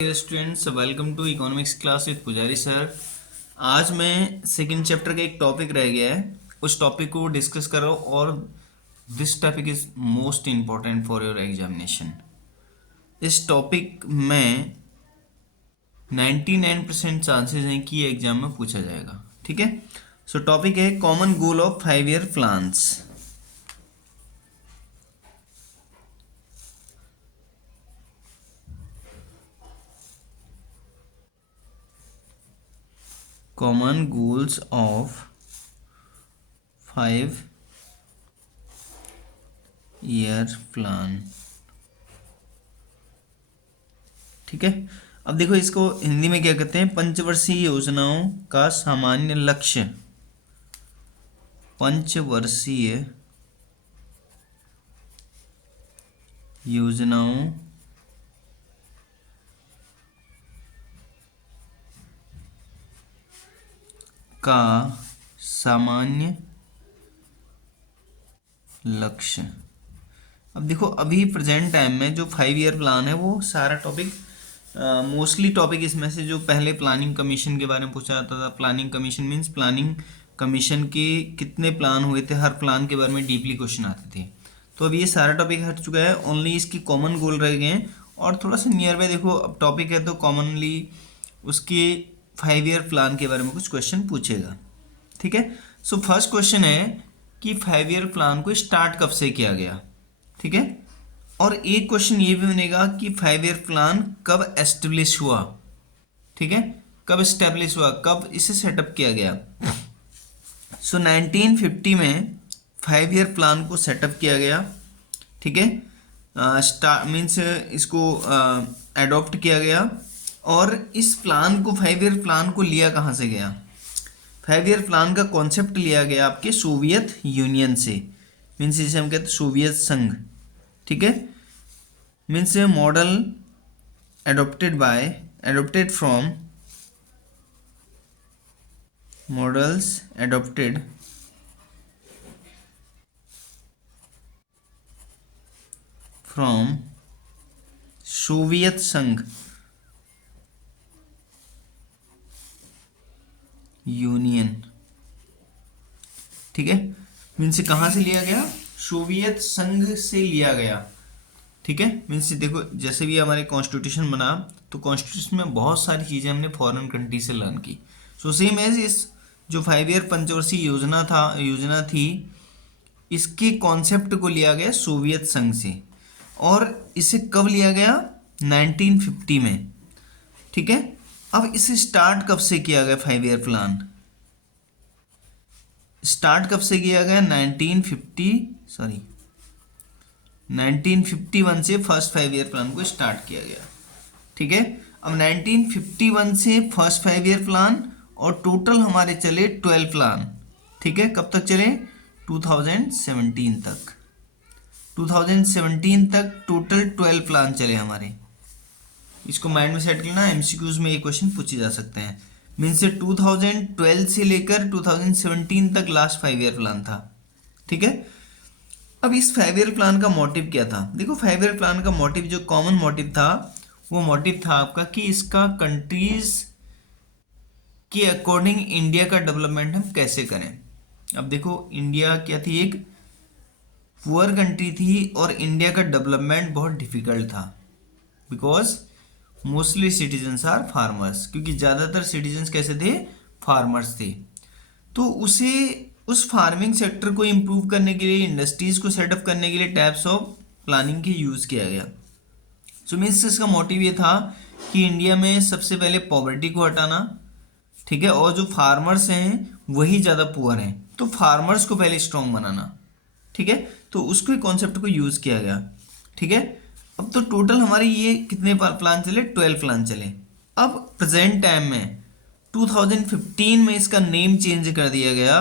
Students, welcome to economics class with Pujari sir. आज मैं second chapter का एक टॉपिक रह गया है, उस टॉपिक को डिस्कस करो और this topic is most important for your examination. इस टॉपिक में 99% चांसेस हैं कि ये एग्जाम में पूछा जाएगा। ठीक है, सो टॉपिक है common goal of 5 year plans. Common goals of 5 year plan. ठीक है, अब देखो इसको हिंदी में क्या कहते हैं, पंचवर्षीय योजनाओं का सामान्य लक्ष्य। पंचवर्षीय योजनाओं का सामान्य लक्ष्य। अब देखो अभी प्रेजेंट टाइम में जो 5 ईयर प्लान है वो सारा टॉपिक मोस्टली टॉपिक इसमें से जो पहले प्लानिंग कमीशन के बारे में पूछा जाता था, planning commission means planning commission के कितने प्लान हुए थे, हर प्लान के बारे में डीपली क्वेश्चन आते थे। तो अभी ये सारा टॉपिक हट चुका है, ओनली इसकी कॉमन गोल रह गए हैं और थोड़ा सा नियर बाय देखो अब टॉपिक है तो कॉमनली उसके 5 ईयर प्लान के बारे में कुछ क्वेश्चन पूछेगा। ठीक है, सो फर्स्ट क्वेश्चन है कि 5 ईयर प्लान को स्टार्ट कब से किया गया। ठीक है, और एक क्वेश्चन ये भी बनेगा कि 5 ईयर प्लान कब एस्टेब्लिश हुआ। ठीक है, कब एस्टेब्लिश हुआ, कब इसे सेटअप किया गया। सो 1950 में 5 ईयर प्लान को सेटअप किया गया। ठीक है, मीन्स इसको एडॉप्ट किया गया और इस प्लान को 5 ईयर प्लान को लिया कहाँ से गया। 5 ईयर प्लान का कॉन्सेप्ट लिया गया आपके सोवियत यूनियन से, मीन्स जिसे हम कहते हैं सोवियत संघ। ठीक है, means model adopted from models adopted from Soviet संघ यूनियन। ठीक है, मीन्स कहाँ से लिया गया, सोवियत संघ से लिया गया। ठीक है, मीन्स देखो जैसे भी हमारे कॉन्स्टिट्यूशन बना तो कॉन्स्टिट्यूशन में बहुत सारी चीज़ें हमने फॉरेन कंट्री से लर्न की। सो सेम एज इस जो 5 ईयर पंचवर्षीय योजना थी इसके कॉन्सेप्ट को लिया गया सोवियत संघ से और इसे कब लिया गया, 1950 में। ठीक है, अब इसे स्टार्ट कब से किया गया, 5 ईयर प्लान स्टार्ट कब से किया गया, 1951 से फर्स्ट 5 ईयर प्लान को स्टार्ट किया गया। ठीक है, अब 1951 से फर्स्ट 5 ईयर प्लान और टोटल हमारे चले 12 प्लान। ठीक है, कब तक चले, 2017 तक। 2017 तक टोटल 12 प्लान चले हमारे। इसको माइंड में सेट करना, एमसीक्यूज में ये क्वेश्चन पूछे जा सकते हैं। मीन्स 2012 से लेकर 2017 तक लास्ट 5 ईयर प्लान था। ठीक है, अब इस 5 ईयर प्लान का मोटिव क्या था। देखो 5 ईयर प्लान का मोटिव जो कॉमन मोटिव था वो मोटिव था आपका कि इसका कंट्रीज के अकॉर्डिंग इंडिया का डेवलपमेंट हम कैसे करें। अब देखो इंडिया क्या थी, एक पुअर कंट्री थी और इंडिया का डेवलपमेंट बहुत डिफिकल्ट था because mostly citizens are farmers, क्योंकि ज़्यादातर सिटीजन्स कैसे थे, फार्मर्स थे। तो उसे उस फार्मिंग सेक्टर को इम्प्रूव करने के लिए, इंडस्ट्रीज़ को सेटअप करने के लिए टाइप्स ऑफ प्लानिंग के यूज़ किया गया। सो मीन्स इसका मोटिव ये था कि इंडिया में सबसे पहले पॉवर्टी को हटाना। ठीक है, और जो फार्मर्स हैं वही ज़्यादा पुअर हैं तो फार्मर्स को पहले स्ट्रॉन्ग बनाना। ठीक है, तो उसको कॉन्सेप्ट को यूज़ किया गया। ठीक है, अब तो टोटल हमारे ये कितने प्लान चले, 12 प्लान चले। अब प्रेजेंट टाइम में 2015 में इसका नेम चेंज कर दिया गया।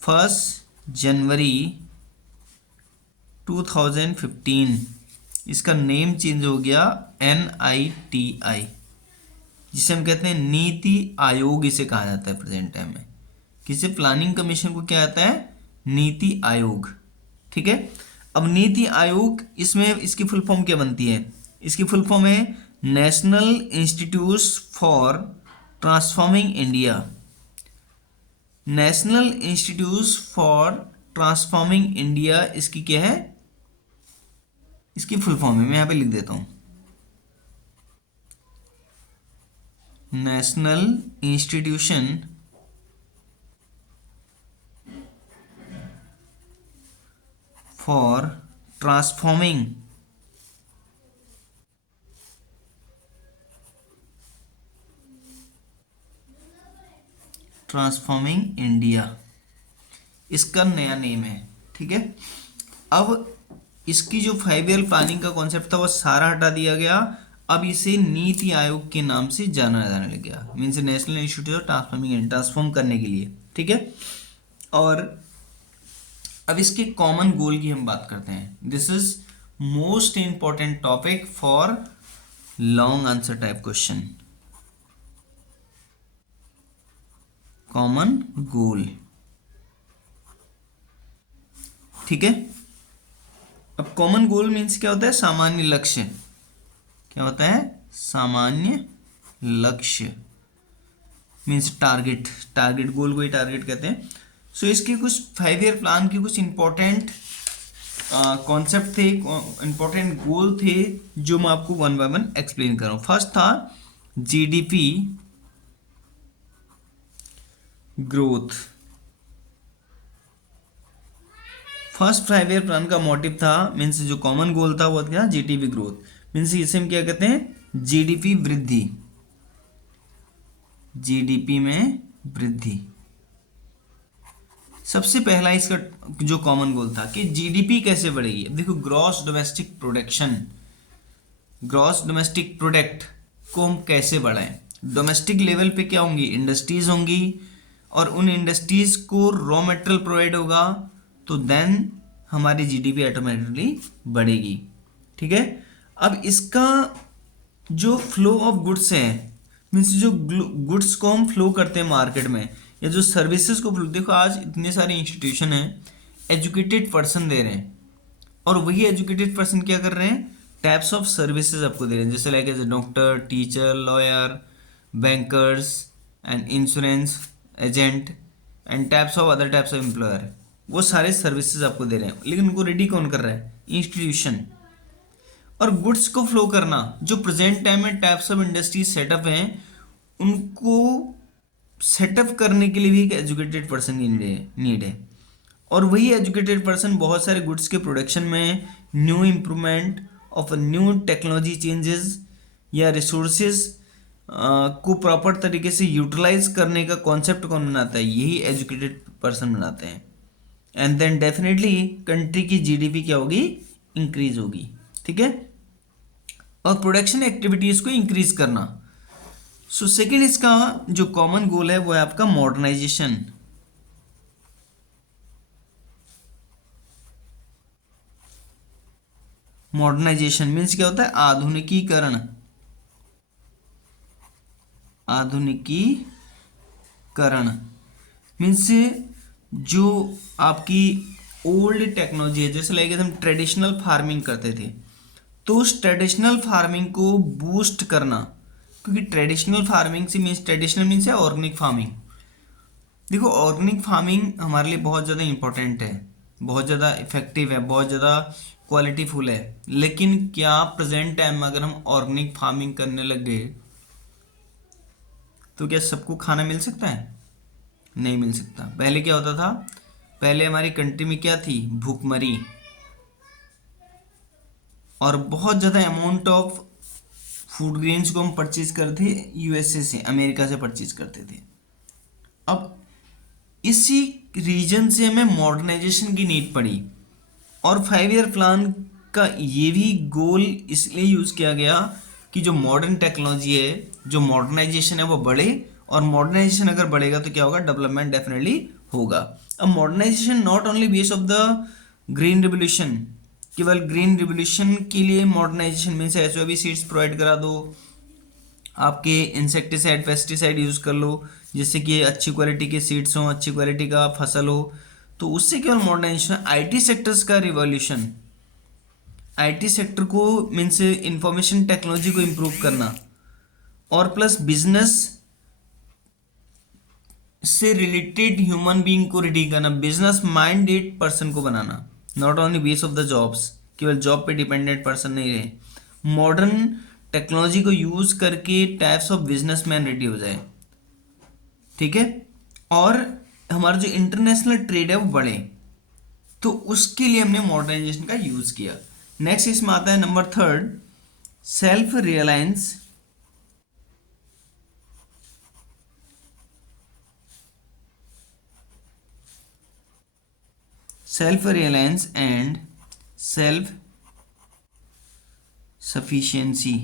1 जनवरी 2015 इसका नेम चेंज हो गया NITI, जिसे हम कहते हैं नीति आयोग इसे कहा जाता है प्रेजेंट टाइम में। किसे, प्लानिंग कमीशन को क्या आता है, नीति आयोग। ठीक है, अब नीति आयोग इसमें इसकी फुल फॉर्म क्या बनती है, इसकी फुल फॉर्म है national institute for transforming India. National institute for transforming India, इसकी क्या है, इसकी फुल फॉर्म है, मैं यहाँ पे लिख देता हूँ, national institution for transforming India, इसका नया नेम है। ठीक है, अब इसकी जो 5 ईयर प्लानिंग का कॉन्सेप्ट था वो सारा हटा दिया गया, अब इसे नीति आयोग के नाम से जाना जाने लग गया, means national institute of transforming, transform करने के लिए। ठीक है, और अब इसके कॉमन गोल की हम बात करते हैं। This is most important topic for long answer type question. Common goal, ठीक है। अब कॉमन गोल मीन्स क्या होता है, सामान्य लक्ष्य। क्या होता है, सामान्य लक्ष्य मीन्स टारगेट, टारगेट गोल को ही टारगेट कहते हैं। सो इसके कुछ 5 ईयर प्लान के कुछ इंपॉर्टेंट कॉन्सेप्ट थे, इंपॉर्टेंट गोल थे, जो मैं आपको वन बाय वन एक्सप्लेन कर रहा हूँ। फर्स्ट था GDP growth. First 5 year plan का मोटिव था, मीन्स जो कॉमन गोल था वो क्या, जीडीपी ग्रोथ, मीन्स इसे हम क्या कहते हैं, जीडीपी वृद्धि, जीडीपी में वृद्धि। सबसे पहला इसका जो कॉमन गोल था कि जीडीपी कैसे बढ़ेगी। अब देखो, gross domestic production, gross domestic product को हम कैसे बढ़ाएं। डोमेस्टिक लेवल पे क्या होंगी, इंडस्ट्रीज होंगी, और उन इंडस्ट्रीज को रॉ मटेरियल प्रोवाइड होगा, तो देन हमारी जीडीपी ऑटोमेटिकली बढ़ेगी। ठीक है, अब इसका जो फ्लो ऑफ गुड्स है, मीन्स जो गुड्स को हम फ्लो करते हैं मार्केट में, या जो सर्विसेज को फ्लो, देखो आज इतने सारे इंस्टीट्यूशन हैं, एजुकेटेड पर्सन दे रहे हैं, और वही एजुकेटेड पर्सन क्या कर रहे हैं, टाइप्स ऑफ सर्विसेज आपको दे रहे हैं, जैसे like as doctor, teacher, lawyer, bankers and insurance agent and types of other types of employer. वो सारे सर्विसेज आपको दे रहे हैं, लेकिन उनको रेडी कौन कर रहा है, इंस्टीट्यूशन। और गुड्स को फ्लो करना, जो प्रेजेंट टाइम में टाइप्स ऑफ इंडस्ट्रीज सेटअप हैं, उनको सेटअप करने के लिए भी एक एजुकेटेड पर्सन की नीड है। और वही एजुकेटेड पर्सन बहुत सारे गुड्स के प्रोडक्शन में new improvement of new technology changes या रिसोर्सेज को प्रॉपर तरीके से यूटिलाइज करने का कॉन्सेप्ट कौन बनाता है, यही एजुकेटेड पर्सन बनाते हैं। एंड देन डेफिनेटली कंट्री की जीडीपी क्या होगी, इंक्रीज होगी। ठीक है, और प्रोडक्शन एक्टिविटीज को इंक्रीज करना। सो सेकेंड इसका जो कॉमन गोल है वो है आपका मॉडर्नाइजेशन। मॉडर्नाइजेशन मीन्स क्या होता है, आधुनिकीकरण, आधुनिकीकरण मीन्स जो आपकी ओल्ड टेक्नोलॉजी है, जैसे लाइक हम ट्रेडिशनल फार्मिंग करते थे, तो उस ट्रेडिशनल फार्मिंग को बूस्ट करना, क्योंकि ट्रेडिशनल फार्मिंग से मीन्स, ट्रेडिशनल मीन्स है ऑर्गेनिक फार्मिंग। देखो, ऑर्गेनिक फार्मिंग हमारे लिए बहुत ज़्यादा इंपॉर्टेंट है, बहुत ज़्यादा इफेक्टिव है, बहुत ज़्यादा क्वालिटीफुल है, लेकिन क्या प्रेजेंट टाइम में अगर हम ऑर्गेनिक फार्मिंग करने लग गए तो क्या सबको खाना मिल सकता है, नहीं मिल सकता। पहले क्या होता था, पहले हमारी कंट्री में क्या थी, भूखमरी, और बहुत ज़्यादा अमाउंट ऑफ फूड ग्रेन्स को हम परचेज करते यूएसए से, अमेरिका से परचेज करते थे। अब इसी रीजन से हमें मॉडर्नाइजेशन की नीड पड़ी, और 5 ईयर प्लान का ये भी गोल इसलिए यूज़ किया गया कि जो मॉडर्न टेक्नोलॉजी है, जो मॉडर्नाइजेशन है वो बढ़े, और मॉडर्नाइजेशन अगर बढ़ेगा तो क्या होगा, डेवलपमेंट डेफिनेटली होगा। अब modernisation not only base of the green revolution, केवल ग्रीन रिवोल्यूशन के लिए modernisation means SOB seeds provide करा दो, आपके इंसेक्टिसाइड पेस्टिसाइड यूज़ कर लो, जिससे कि अच्छी क्वालिटी के सीड्स हों, अच्छी क्वालिटी का फसल हो, तो उससे केवल मॉडर्नाइजेशन। आईटी सेक्टर्स का रिवॉल्यूशन, आईटी सेक्टर को मीन्स इंफॉर्मेशन टेक्नोलॉजी को इम्प्रूव करना, और प्लस बिजनेस से रिलेटेड ह्यूमन बीइंग को रेडी करना, बिजनेस माइंडेड पर्सन को बनाना, not only base of the jobs, केवल जॉब पे डिपेंडेंट पर्सन नहीं रहे, मॉडर्न टेक्नोलॉजी को यूज करके टाइप्स ऑफ बिजनेसमैन रेडी हो जाए, ठीक है, और हमारा जो इंटरनेशनल ट्रेड है वो बढ़े, तो उसके लिए हमने मॉडर्नाइजेशन का यूज किया। नेक्स्ट इसमें आता है number third, self reliance, self reliance and self sufficiency.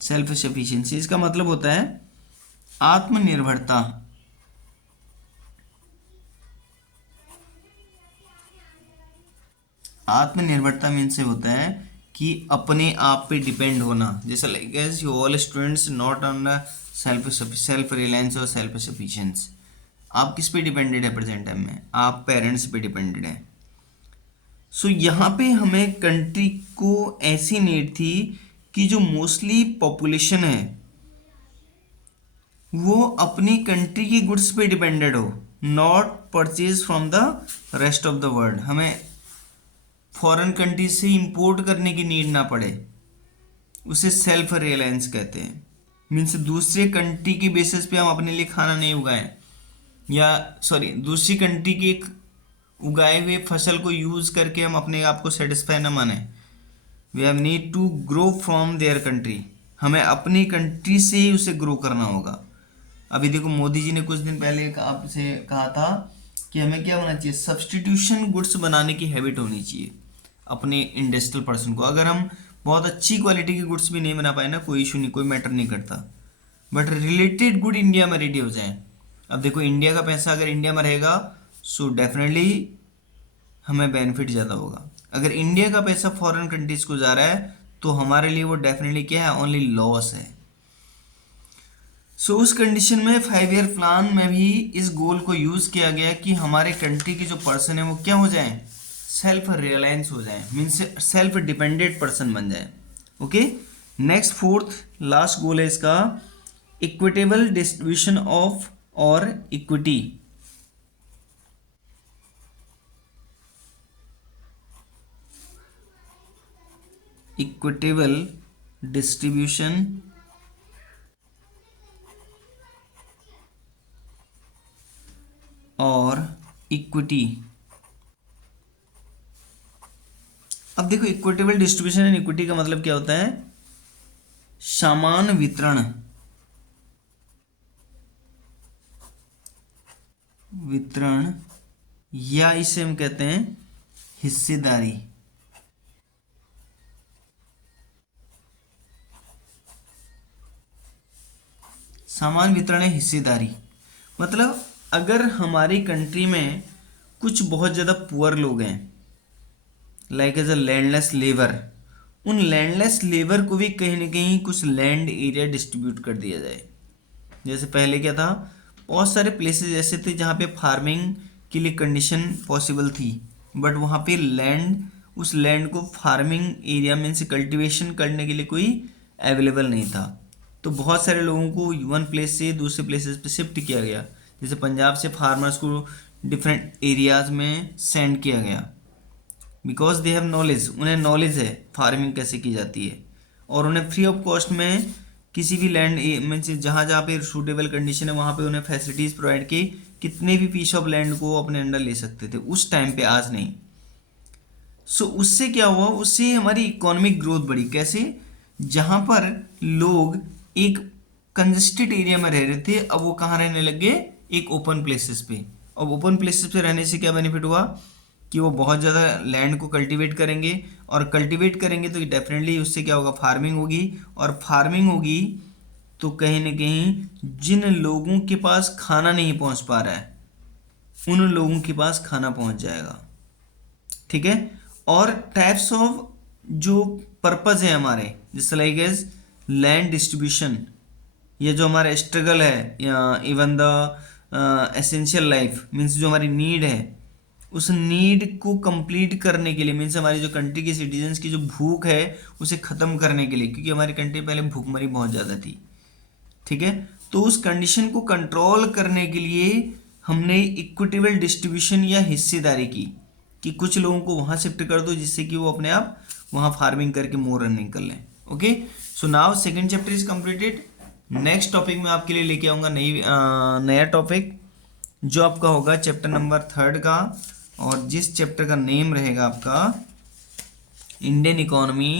Self sufficiency इसका मतलब होता है आत्मनिर्भरता, आत्मनिर्भरता मीन से होता है कि अपने आप पे डिपेंड होना, जैसे like as you all students not on the self reliance और सेल्फ सफिशिएंस। आप किस पे डिपेंडेड है प्रेजेंट टाइम में? आप पेरेंट्स पे डिपेंडेड है। सो यहाँ पे हमें कंट्री को ऐसी नीड थी कि जो मोस्टली पॉपुलेशन है वो अपनी कंट्री की गुड्स पे डिपेंडेड हो, not purchase from the rest of the world. हमें फॉरेन कंट्री से इंपोर्ट करने की नीड ना पड़े, उसे सेल्फ रिलायंस कहते हैं। मीन्स दूसरे कंट्री की बेसिस पे हम अपने लिए खाना नहीं उगाएं, या सॉरी दूसरी कंट्री की एक उगाए हुए फसल को यूज करके हम अपने आप को सेटिस्फाई ना माने। We have need to grow from their country, हमें अपनी कंट्री से ही उसे ग्रो करना होगा। अभी देखो मोदी जी ने कुछ दिन पहले आपसे कहा था कि हमें क्या होना चाहिए, सब्सटीट्यूशन गुड्स बनाने की हैबिट होनी चाहिए अपने इंडस्ट्रियल पर्सन को। अगर हम बहुत अच्छी क्वालिटी की गुड्स भी नहीं बना पाए ना, कोई इशू नहीं, कोई मैटर नहीं करता, बट रिलेटेड गुड इंडिया में रेडी हो जाए। अब देखो इंडिया का पैसा अगर इंडिया में रहेगा सो डेफिनेटली हमें बेनिफिट ज़्यादा होगा। अगर इंडिया का पैसा फॉरेन कंट्रीज को जा रहा है तो हमारे लिए वो डेफिनेटली क्या है, ओनली लॉस है। सो उस कंडीशन में 5 ईयर प्लान में भी इस गोल को यूज़ किया गया कि हमारे कंट्री की जो पर्सन है वो क्या हो जाए, सेल्फ रिलायंस हो जाए, मीन्स सेल्फ डिपेंडेंट पर्सन बन जाए। ओके, नेक्स्ट फोर्थ लास्ट गोल है इसका, इक्विटेबल डिस्ट्रीब्यूशन ऑफ और इक्विटी। इक्विटेबल डिस्ट्रीब्यूशन और इक्विटी। अब देखो इक्विटेबल डिस्ट्रीब्यूशन एंड इक्विटी का मतलब क्या होता है, समान वितरण, वितरण या इसे हम कहते हैं हिस्सेदारी। समान वितरण है हिस्सेदारी, मतलब अगर हमारी कंट्री में कुछ बहुत ज़्यादा पुअर लोग हैं, like as a landless labour, उन लैंडलेस लेबर को भी कहीं ना कहीं कुछ लैंड एरिया डिस्ट्रीब्यूट कर दिया जाए। जैसे पहले क्या था, बहुत सारे प्लेसेस ऐसे थे जहाँ पे फार्मिंग के लिए कंडीशन पॉसिबल थी, बट वहाँ पे लैंड, उस लैंड को फार्मिंग एरिया में से कल्टीवेशन करने के लिए कोई अवेलेबल नहीं था। तो बहुत सारे लोगों को वन प्लेस से दूसरे प्लेसेस पे शिफ्ट किया गया। जैसे पंजाब से फार्मर्स को डिफरेंट एरियाज में सेंड किया गया, बिकॉज दे हैव नॉलेज, उन्हें नॉलेज है फार्मिंग कैसे की जाती है, और उन्हें फ्री ऑफ कॉस्ट में किसी भी लैंड में से जहाँ जहाँ पे सूटेबल कंडीशन है वहाँ पे उन्हें फैसिलिटीज़ प्रोवाइड की, कितने भी पीस ऑफ लैंड को अपने अंडर ले सकते थे उस टाइम पे, आज नहीं। सो उससे क्या हुआ, उससे हमारी इकोनॉमिक ग्रोथ बढ़ी। कैसे? जहाँ पर लोग एक कंजेस्टेड एरिया में रह रहे थे, अब वो कहाँ रहने लग गए, एक ओपन प्लेसेस पे। अब ओपन प्लेसेस पे रहने से क्या बेनिफिट हुआ कि वो बहुत ज़्यादा लैंड को कल्टीवेट करेंगे, और कल्टीवेट करेंगे तो डेफिनेटली उससे क्या होगा, फार्मिंग होगी, और फार्मिंग होगी तो कहीं ना कहीं जिन लोगों के पास खाना नहीं पहुंच पा रहा है उन लोगों के पास खाना पहुंच जाएगा। ठीक है, और टाइप्स ऑफ जो पर्पज़ है हमारे, जैसे लाइक एज लैंड डिस्ट्रीब्यूशन, ये जो हमारा स्ट्रगल है, even the essential life means जो हमारी नीड है, उस नीड को कंप्लीट करने के लिए मीन्स हमारी जो कंट्री के सिटीजन्स की जो भूख है उसे ख़त्म करने के लिए, क्योंकि हमारी कंट्री पहले भूखमरी बहुत ज़्यादा थी, ठीक है। तो उस कंडीशन को कंट्रोल करने के लिए हमने इक्विटेबल डिस्ट्रीब्यूशन या हिस्सेदारी की, कि कुछ लोगों को वहाँ शिफ्ट कर दो जिससे कि वो अपने आप वहाँ फार्मिंग करके मोर अर्निंग कर लें। Okay, so now second chapter is completed. Next topic में आपके लिए लेके आऊँगा नया टॉपिक जो आपका होगा चैप्टर नंबर 3 का, और जिस चैप्टर का नेम रहेगा आपका Indian economy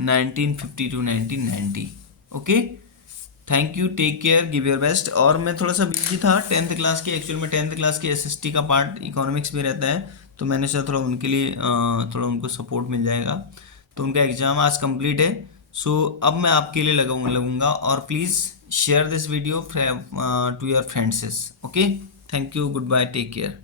1950 to 1990। Okay, thank you, take care, give your best. और मैं थोड़ा सा बिजी था 10th क्लास के, एक्चुअल में 10th क्लास के एसएसटी का पार्ट इकोनॉमिक्स में रहता है, तो मैंने सोचा थोड़ा उनके लिए थोड़ा उनको सपोर्ट मिल जाएगा। तो उनका एग्ज़ाम आज कंप्लीट है, सो अब मैं आपके लिए लगूंगा। और please share this video to your friends. Okay, thank you, goodbye, take care.